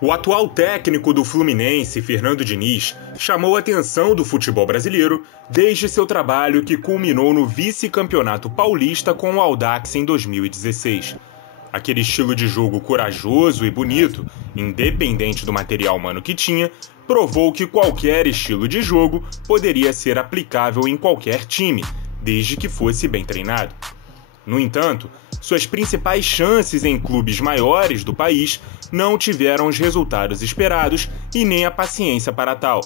O atual técnico do Fluminense, Fernando Diniz, chamou a atenção do futebol brasileiro desde seu trabalho que culminou no vice-campeonato paulista com o Audax em 2016. Aquele estilo de jogo corajoso e bonito, independente do material humano que tinha, provou que qualquer estilo de jogo poderia ser aplicável em qualquer time, desde que fosse bem treinado. No entanto, suas principais chances em clubes maiores do país não tiveram os resultados esperados e nem a paciência para tal,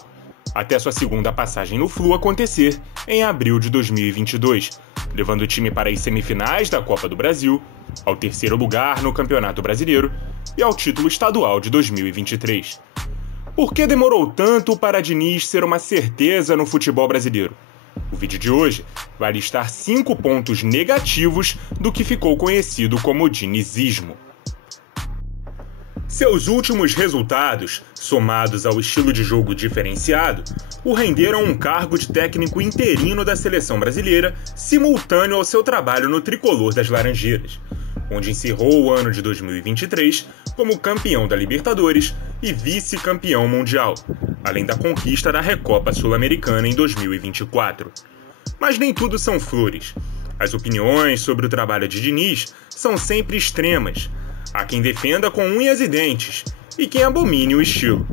até sua segunda passagem no Flu acontecer em abril de 2022, levando o time para as semifinais da Copa do Brasil, ao terceiro lugar no Campeonato Brasileiro e ao título estadual de 2023. Por que demorou tanto para Diniz ser uma certeza no futebol brasileiro? O vídeo de hoje vai listar 5 pontos negativos do que ficou conhecido como dinizismo. Seus últimos resultados, somados ao estilo de jogo diferenciado, o renderam um cargo de técnico interino da seleção brasileira, simultâneo ao seu trabalho no tricolor das Laranjeiras, onde encerrou o ano de 2023 como campeão da Libertadores e vice-campeão mundial, além da conquista da Recopa Sul-Americana em 2024. Mas nem tudo são flores. As opiniões sobre o trabalho de Diniz são sempre extremas. Há quem defenda com unhas e dentes e quem abomine o estilo.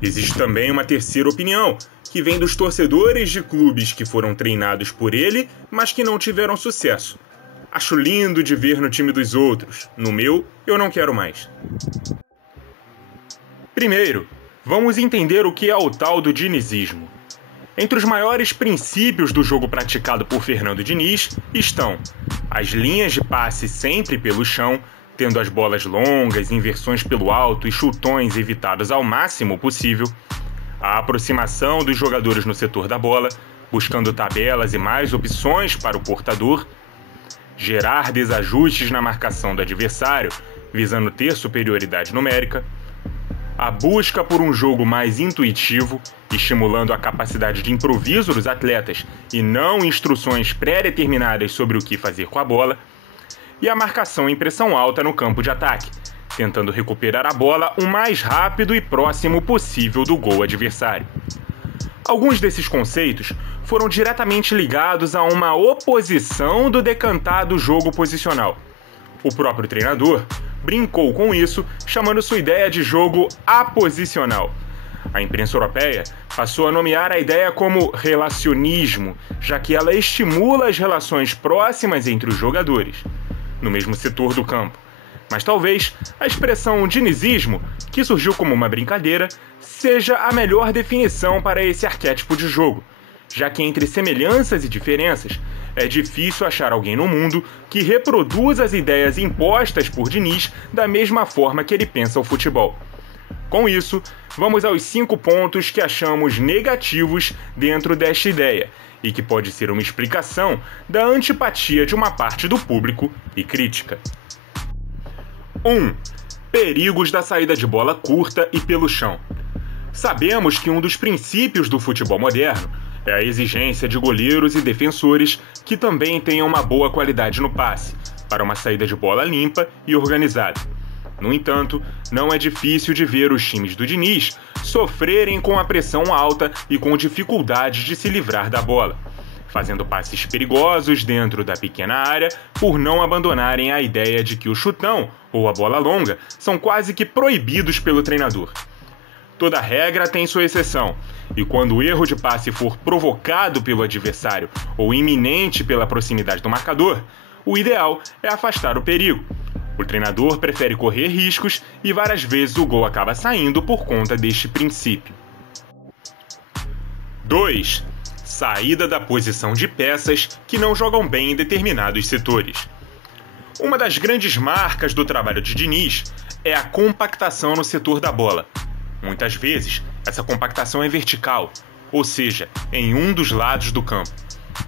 Existe também uma terceira opinião, que vem dos torcedores de clubes que foram treinados por ele, mas que não tiveram sucesso. Acho lindo de ver no time dos outros. No meu, eu não quero mais. Primeiro, vamos entender o que é o tal do dinizismo. Entre os maiores princípios do jogo praticado por Fernando Diniz estão as linhas de passe sempre pelo chão, tendo as bolas longas, inversões pelo alto e chutões evitados ao máximo possível, a aproximação dos jogadores no setor da bola, buscando tabelas e mais opções para o portador, gerar desajustes na marcação do adversário, visando ter superioridade numérica, a busca por um jogo mais intuitivo, estimulando a capacidade de improviso dos atletas e não instruções pré-determinadas sobre o que fazer com a bola, e a marcação em pressão alta no campo de ataque, tentando recuperar a bola o mais rápido e próximo possível do gol adversário. Alguns desses conceitos foram diretamente ligados a uma oposição do decantado jogo posicional. O próprio treinador brincou com isso, chamando sua ideia de jogo aposicional. A imprensa europeia passou a nomear a ideia como relacionismo, já que ela estimula as relações próximas entre os jogadores, no mesmo setor do campo. Mas talvez a expressão dinizismo, que surgiu como uma brincadeira, seja a melhor definição para esse arquétipo de jogo, já que entre semelhanças e diferenças, é difícil achar alguém no mundo que reproduza as ideias impostas por Diniz da mesma forma que ele pensa o futebol. Com isso, vamos aos 5 pontos que achamos negativos dentro desta ideia e que pode ser uma explicação da antipatia de uma parte do público e crítica. 1. Perigos da saída de bola curta e pelo chão. Sabemos que um dos princípios do futebol moderno é a exigência de goleiros e defensores que também tenham uma boa qualidade no passe, para uma saída de bola limpa e organizada. No entanto, não é difícil de ver os times do Diniz sofrerem com a pressão alta e com dificuldade de se livrar da bola, fazendo passes perigosos dentro da pequena área por não abandonarem a ideia de que o chutão ou a bola longa são quase que proibidos pelo treinador. Toda regra tem sua exceção, e quando o erro de passe for provocado pelo adversário ou iminente pela proximidade do marcador, o ideal é afastar o perigo. O treinador prefere correr riscos e várias vezes o gol acaba saindo por conta deste princípio. 2. Saída da posição de peças que não jogam bem em determinados setores. Uma das grandes marcas do trabalho de Diniz é a compactação no setor da bola. Muitas vezes, essa compactação é vertical, ou seja, em um dos lados do campo.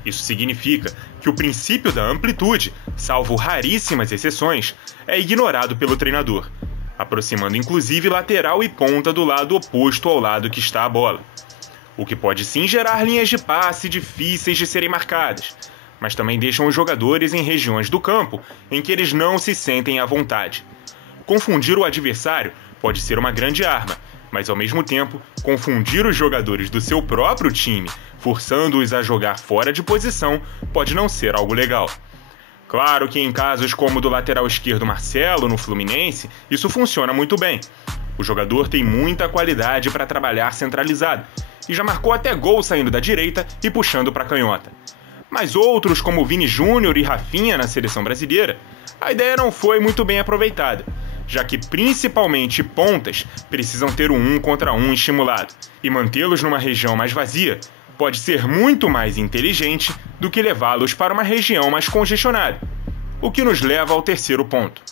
Isso significa que o princípio da amplitude, salvo raríssimas exceções, é ignorado pelo treinador, aproximando inclusive lateral e ponta do lado oposto ao lado que está a bola. O que pode sim gerar linhas de passe difíceis de serem marcadas, mas também deixam os jogadores em regiões do campo em que eles não se sentem à vontade. Confundir o adversário pode ser uma grande arma, mas ao mesmo tempo, confundir os jogadores do seu próprio time, forçando-os a jogar fora de posição, pode não ser algo legal. Claro que em casos como o do lateral esquerdo Marcelo no Fluminense, isso funciona muito bem. O jogador tem muita qualidade para trabalhar centralizado e já marcou até gol saindo da direita e puxando para a canhota. Mas outros, como Vini Júnior e Rafinha na seleção brasileira, a ideia não foi muito bem aproveitada, já que principalmente pontas precisam ter o 1 contra 1 estimulado, e mantê-los numa região mais vazia pode ser muito mais inteligente do que levá-los para uma região mais congestionada, o que nos leva ao terceiro ponto.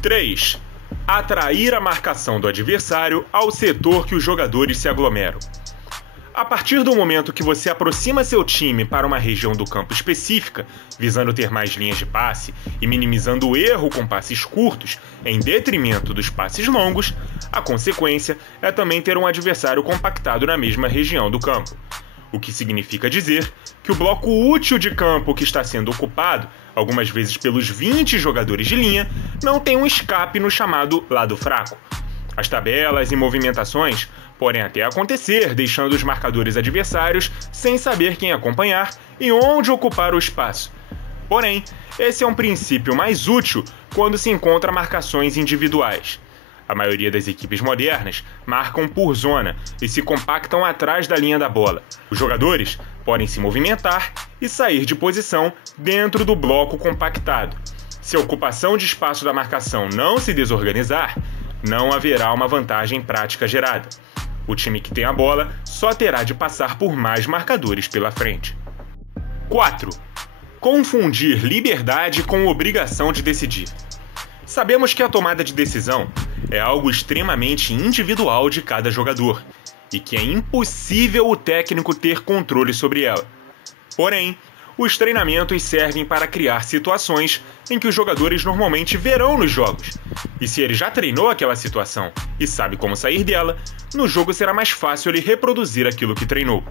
3. Atrair a marcação do adversário ao setor que os jogadores se aglomeram. A partir do momento que você aproxima seu time para uma região do campo específica, visando ter mais linhas de passe e minimizando o erro com passes curtos em detrimento dos passes longos, a consequência é também ter um adversário compactado na mesma região do campo. O que significa dizer que o bloco útil de campo que está sendo ocupado, algumas vezes pelos 20 jogadores de linha, não tem um escape no chamado lado fraco. As tabelas e movimentações podem até acontecer, deixando os marcadores adversários sem saber quem acompanhar e onde ocupar o espaço. Porém, esse é um princípio mais útil quando se encontra marcações individuais. A maioria das equipes modernas marcam por zona e se compactam atrás da linha da bola. Os jogadores podem se movimentar e sair de posição dentro do bloco compactado. Se a ocupação de espaço da marcação não se desorganizar, não haverá uma vantagem prática gerada. O time que tem a bola só terá de passar por mais marcadores pela frente. 4. Confundir liberdade com obrigação de decidir. Sabemos que a tomada de decisão é algo extremamente individual de cada jogador e que é impossível o técnico ter controle sobre ela. Porém, os treinamentos servem para criar situações em que os jogadores normalmente verão nos jogos. E se ele já treinou aquela situação e sabe como sair dela, no jogo será mais fácil ele reproduzir aquilo que treinou.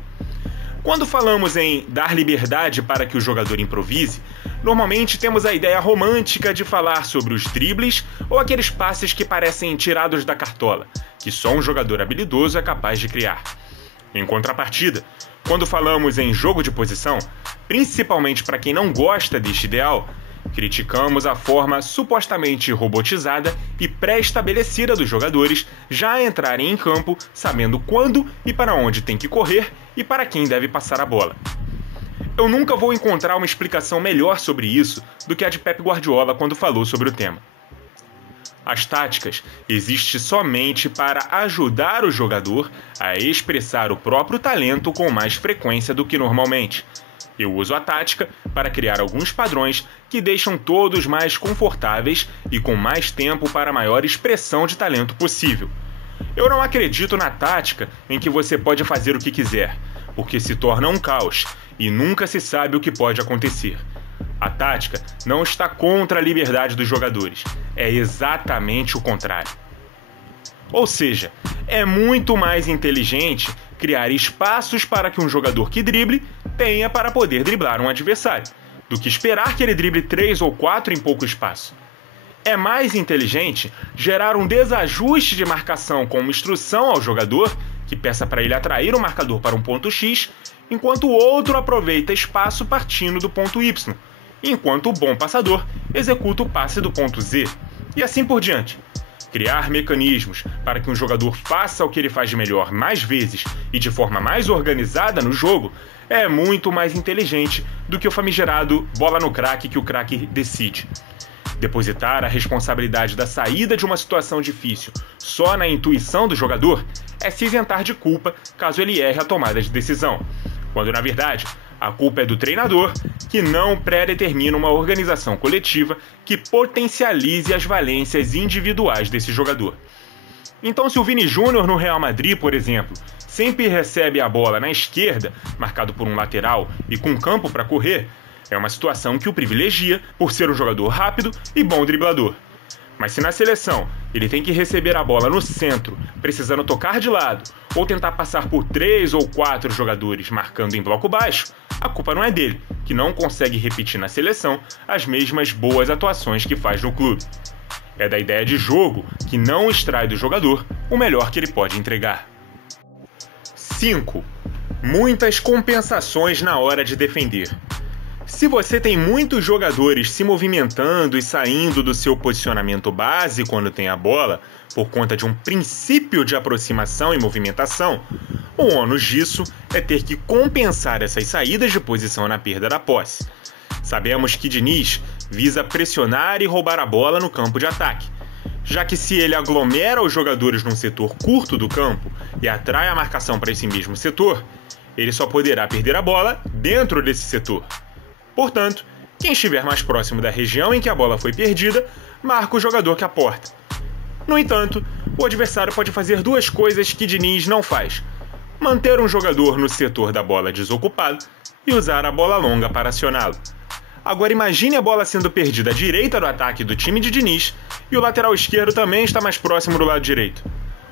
Quando falamos em dar liberdade para que o jogador improvise, normalmente temos a ideia romântica de falar sobre os dribles ou aqueles passes que parecem tirados da cartola, que só um jogador habilidoso é capaz de criar. Em contrapartida, quando falamos em jogo de posição, principalmente para quem não gosta deste ideal, criticamos a forma supostamente robotizada e pré-estabelecida dos jogadores já entrarem em campo sabendo quando e para onde tem que correr e para quem deve passar a bola. Eu nunca vou encontrar uma explicação melhor sobre isso do que a de Pep Guardiola quando falou sobre o tema. As táticas existem somente para ajudar o jogador a expressar o próprio talento com mais frequência do que normalmente. Eu uso a tática para criar alguns padrões que deixam todos mais confortáveis e com mais tempo para a maior expressão de talento possível. Eu não acredito na tática em que você pode fazer o que quiser, porque se torna um caos e nunca se sabe o que pode acontecer. A tática não está contra a liberdade dos jogadores, é exatamente o contrário. Ou seja, é muito mais inteligente criar espaços para que um jogador que drible tenha para poder driblar um adversário, do que esperar que ele drible 3 ou 4 em pouco espaço. É mais inteligente gerar um desajuste de marcação com uma instrução ao jogador que peça para ele atrair o marcador para um ponto X, enquanto o outro aproveita espaço partindo do ponto Y, enquanto o bom passador executa o passe do ponto Z, e assim por diante. Criar mecanismos para que um jogador faça o que ele faz de melhor mais vezes e de forma mais organizada no jogo é muito mais inteligente do que o famigerado bola no craque que o craque decide. Depositar a responsabilidade da saída de uma situação difícil só na intuição do jogador é se isentar de culpa caso ele erre a tomada de decisão, quando na verdade a culpa é do treinador, que não pré-determina uma organização coletiva que potencialize as valências individuais desse jogador. Então, se o Vini Júnior no Real Madrid, por exemplo, sempre recebe a bola na esquerda, marcado por um lateral e com campo para correr, é uma situação que o privilegia por ser um jogador rápido e bom driblador. Mas se na seleção ele tem que receber a bola no centro, precisando tocar de lado, ou tentar passar por 3 ou 4 jogadores marcando em bloco baixo, a culpa não é dele, que não consegue repetir na seleção as mesmas boas atuações que faz no clube. É da ideia de jogo que não extrai do jogador o melhor que ele pode entregar. 5. Muitas compensações na hora de defender. Se você tem muitos jogadores se movimentando e saindo do seu posicionamento base quando tem a bola, por conta de um princípio de aproximação e movimentação, o ônus disso é ter que compensar essas saídas de posição na perda da posse. Sabemos que Diniz visa pressionar e roubar a bola no campo de ataque, já que se ele aglomera os jogadores num setor curto do campo e atrai a marcação para esse mesmo setor, ele só poderá perder a bola dentro desse setor. Portanto, quem estiver mais próximo da região em que a bola foi perdida, marca o jogador que aporta. No entanto, o adversário pode fazer duas coisas que Diniz não faz: manter um jogador no setor da bola desocupado e usar a bola longa para acioná-lo. Agora imagine a bola sendo perdida à direita do ataque do time de Diniz e o lateral esquerdo também está mais próximo do lado direito.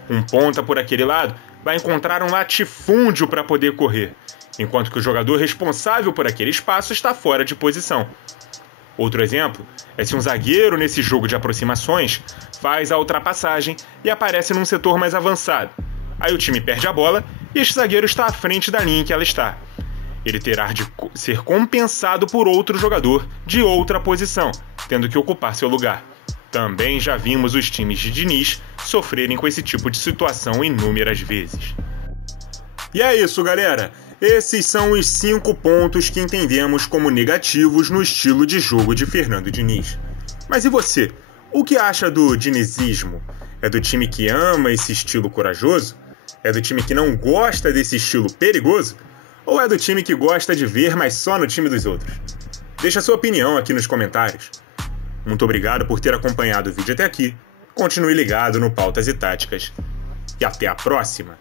Um ponta por aquele lado vai encontrar um latifúndio para poder correr, enquanto que o jogador responsável por aquele espaço está fora de posição. Outro exemplo é se um zagueiro nesse jogo de aproximações faz a ultrapassagem e aparece num setor mais avançado. Aí o time perde a bola e este zagueiro está à frente da linha em que ela está. Ele terá de ser compensado por outro jogador de outra posição, tendo que ocupar seu lugar. Também já vimos os times de Diniz sofrerem com esse tipo de situação inúmeras vezes. E é isso, galera! Esses são os 5 pontos que entendemos como negativos no estilo de jogo de Fernando Diniz. Mas e você? O que acha do dinizismo? É do time que ama esse estilo corajoso? É do time que não gosta desse estilo perigoso? Ou é do time que gosta de ver, mas só no time dos outros? Deixa a sua opinião aqui nos comentários. Muito obrigado por ter acompanhado o vídeo até aqui. Continue ligado no Pautas e Táticas. E até a próxima!